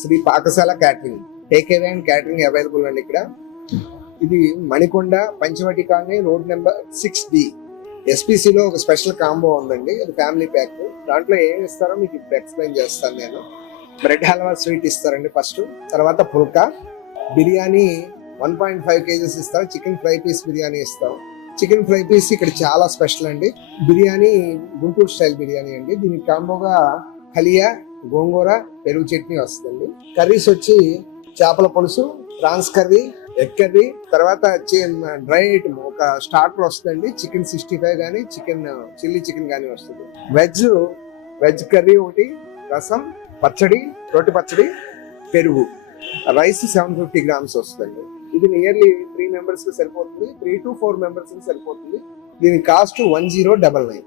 Shri Pakashala catering, take away and catering available అండి ఇక్కడ. ఇది Manikonda Panchavati colony road number 6D. ఎస్పీసీలో ఒక స్పెషల్ కాంబో ఉందండి, అది ఫ్యామిలీ ప్యాక్. దాంట్లో ఏం ఇస్తారో మీకు ఇప్పుడు ఎక్స్ప్లెయిన్ చేస్తాను నేను. బ్రెడ్ హల్వా స్వీట్ ఇస్తారండి ఫస్ట్, తర్వాత పుల్కా బిర్యానీ 1.5 kgs ఇస్తారు. చికెన్ ఫ్రై పీస్ బిర్యానీ ఇస్తాం. చికెన్ ఫ్రై పీస్ ఇక్కడ చాలా స్పెషల్ అండి. బిర్యానీ గుంటూరు స్టైల్ బిర్యానీ అండి. దీనికి కాంబోగా కలియా, గోంగూర, పెరుగు చట్నీ వస్తుంది. కర్రీస్ వచ్చి చేపల పులుసు, ప్రాన్స్ కర్రీ, ఎగ్ కర్రీ, తర్వాత డ్రై ఐటమ్ ఒక స్టార్టర్ వస్తుంది. చికెన్ 65 కానీ చికెన్ చిల్లీ చికెన్ కానీ వస్తుంది. వెజ్ కర్రీ ఒకటి, రసం, పచ్చడి, రోటి పచ్చడి, పెరుగు. రైస్ 750 grams వస్తుంది. ఇది నియర్లీ 3 members కి సరిపోతుంది, 3 to 4 members కి సరిపోతుంది. దీని కాస్ట్ 1099.